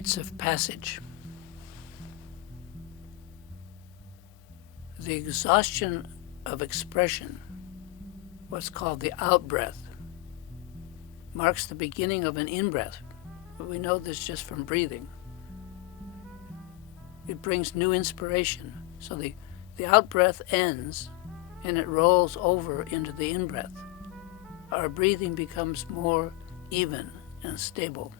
Rites of Passage. The exhaustion of expression, what's called the out-breath, marks the beginning of an in-breath. We know this just from breathing. It brings new inspiration. So the out-breath ends and it rolls over into the in-breath. Our breathing becomes more even and stable.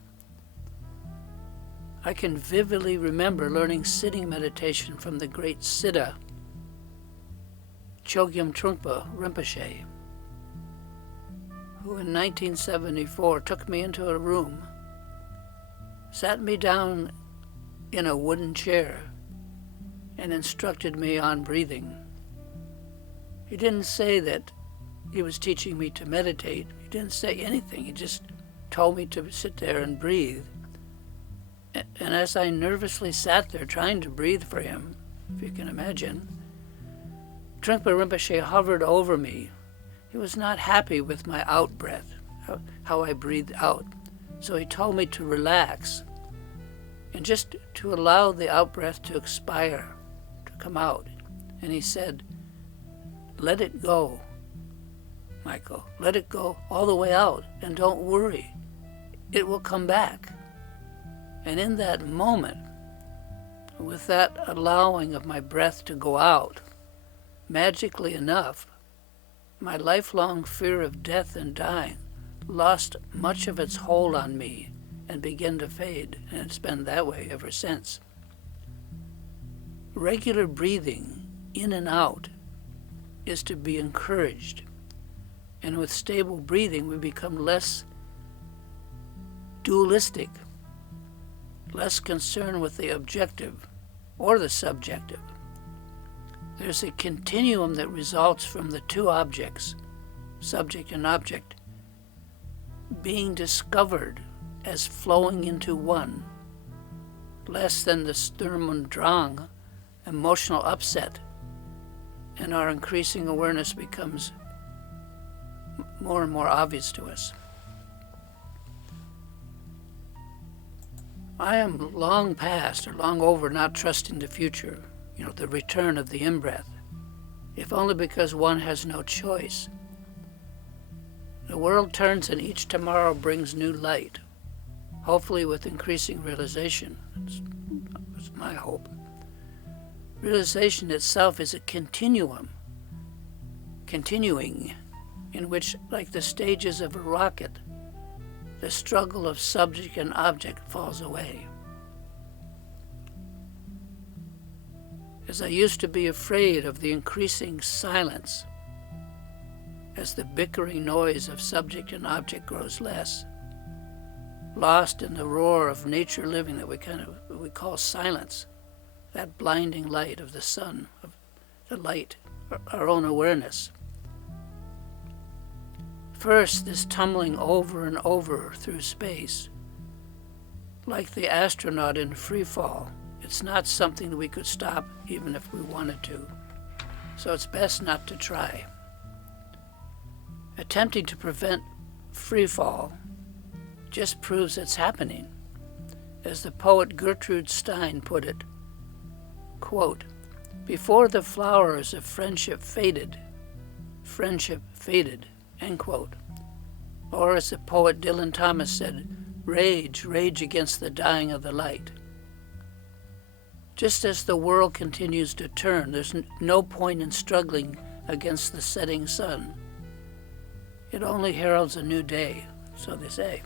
I can vividly remember learning sitting meditation from the great Siddha, Chogyam Trungpa Rinpoche, who in 1974 took me into a room, sat me down in a wooden chair, and instructed me on breathing. He didn't say that he was teaching me to meditate. He didn't say anything. He just told me to sit there and breathe. And as I nervously sat there trying to breathe for him, if you can imagine, Trungpa Rinpoche hovered over me. He was not happy with my out-breath, how I breathed out. So he told me to relax and just to allow the out-breath to expire, to come out. And he said, "Let it go, Michael. Let it go all the way out, and don't worry. It will come back." And in that moment, with that allowing of my breath to go out, magically enough, my lifelong fear of death and dying lost much of its hold on me and began to fade, and it's been that way ever since. Regular breathing in and out is to be encouraged, and with stable breathing we become less dualistic, less concerned with the objective or the subjective. There's a continuum that results from the two objects, subject and object, being discovered as flowing into one, less than the Sturm und Drang, emotional upset, and our increasing awareness becomes more and more obvious to us. I am long past or long over not trusting the future, the return of the in-breath, if only because one has no choice. The world turns and each tomorrow brings new light, hopefully with increasing realization. That's my hope. Realization itself is a continuum, continuing, in which, like the stages of a rocket, the struggle of subject and object falls away. As I used to be afraid of the increasing silence, as the bickering noise of subject and object grows less, lost in the roar of nature living that we call silence, that blinding light of the sun, of the light, our own awareness. First, this tumbling over and over through space, like the astronaut in free fall. It's not something that we could stop even if we wanted to. So it's best not to try. Attempting to prevent free fall just proves it's happening. As the poet Gertrude Stein put it, quote, "Before the flowers of friendship faded, end quote. Or as the poet Dylan Thomas said, rage against the dying of the light. Just as the world continues to turn, there's no point in struggling against the setting sun. It only heralds a new day, so they say.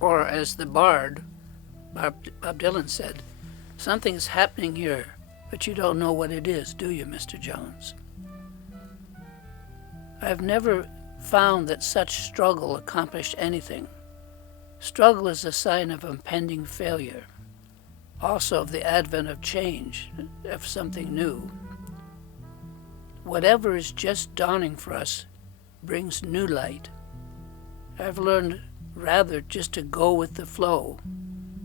Or as the bard, Bob Dylan said, something's happening here, but you don't know what it is, do you, Mr. Jones? I've never found that such struggle accomplished anything. Struggle is a sign of impending failure, also of the advent of change, of something new. Whatever is just dawning for us brings new light. I've learned rather just to go with the flow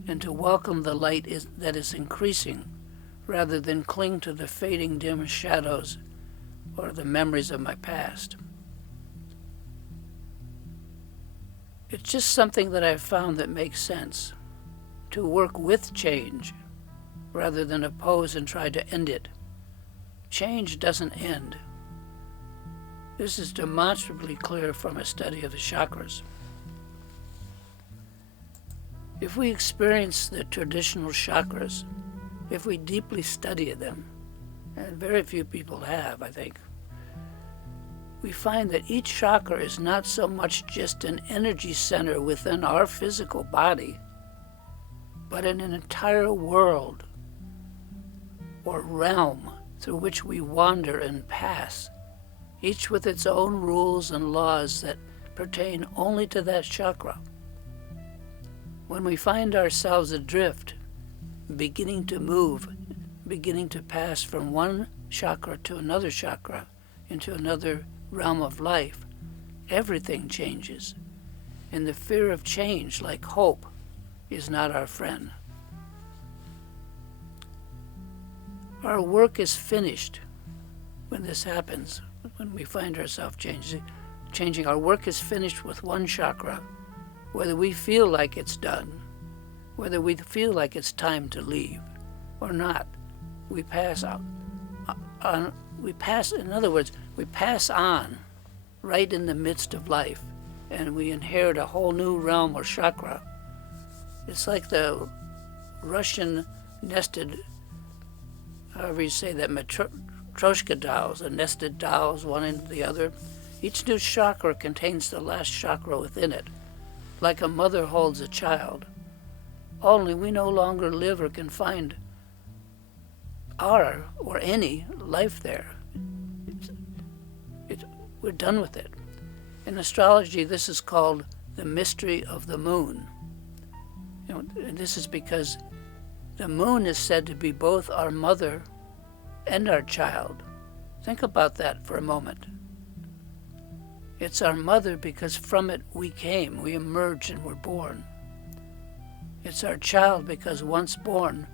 and to welcome the light that is increasing rather than cling to the fading dim shadows or the memories of my past. It's just something that I've found that makes sense. to work with change rather than oppose and try to end it. Change doesn't end. This is demonstrably clear from a study of the chakras. If we experience the traditional chakras, if we deeply study them, and very few people have, I think, we find that each chakra is not so much just an energy center within our physical body, but in an entire world or realm through which we wander and pass, each with its own rules and laws that pertain only to that chakra. When we find ourselves adrift, beginning to move, beginning to pass from one chakra to another chakra, into another realm of life, everything changes. And the fear of change, like hope, is not our friend. Our work is finished when this happens, when we find ourselves changing. Our work is finished with one chakra, whether we feel like it's done, whether we feel like it's time to leave or not. We pass on. In other words, we pass on right in the midst of life, and we inherit a whole new realm or chakra. It's like the Russian nested, however you say that, Matryoshka dolls, the nested dolls, one into the other. Each new chakra contains the last chakra within it, like a mother holds a child. Only we no longer live or can find our or any life there. We're done with it. In astrology, this is called the mystery of the moon. And this is because the moon is said to be both our mother and our child. Think about that for a moment. It's our mother because from it we came, we emerged and were born. It's our child because once born,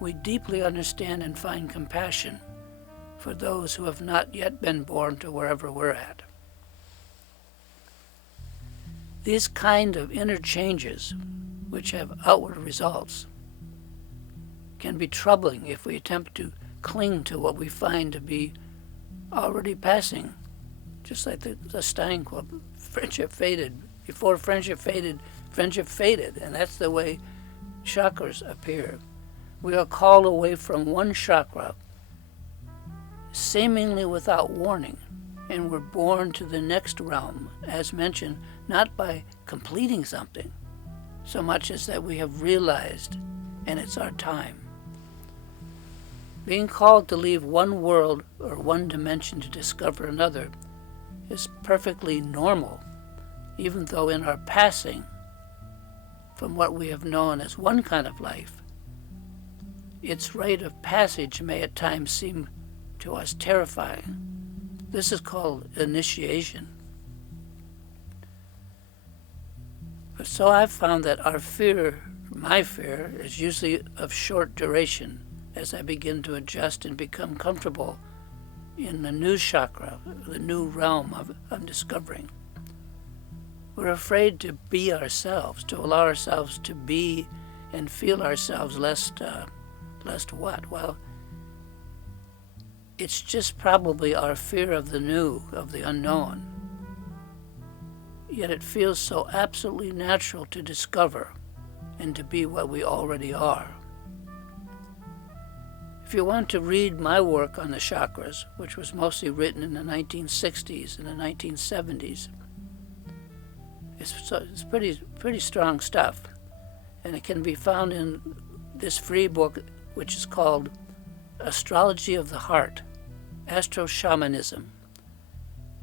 we deeply understand and find compassion for those who have not yet been born to wherever we're at. These kind of inner changes, which have outward results, can be troubling if we attempt to cling to what we find to be already passing. Just like the Stein quote, friendship faded. Before friendship faded, and that's the way chakras appear. We are called away from one chakra, seemingly without warning, and we're born to the next realm, as mentioned, not by completing something, so much as that we have realized, and it's our time. Being called to leave one world or one dimension to discover another is perfectly normal, even though in our passing from what we have known as one kind of life, its rite of passage may at times seem to us terrifying. This is called initiation. But so I've found that our fear, my fear, is usually of short duration as I begin to adjust and become comfortable in the new chakra, the new realm I'm discovering. We're afraid to be ourselves, to allow ourselves to be and feel ourselves lest what? Well, it's just probably our fear of the new, of the unknown. Yet it feels so absolutely natural to discover and to be what we already are. If you want to read my work on the chakras, which was mostly written in the 1960s and the 1970s, it's pretty strong stuff. And it can be found in this free book, which is called Astrology of the Heart, Astro Shamanism.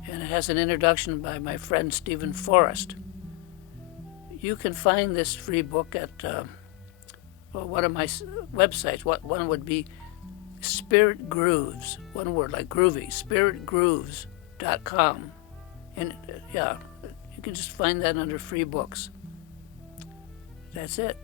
And it has an introduction by my friend Stephen Forrest. You can find this free book at one of my websites. One would be Spirit Grooves, one word like groovy, spiritgrooves.com. And you can just find that under free books. That's it.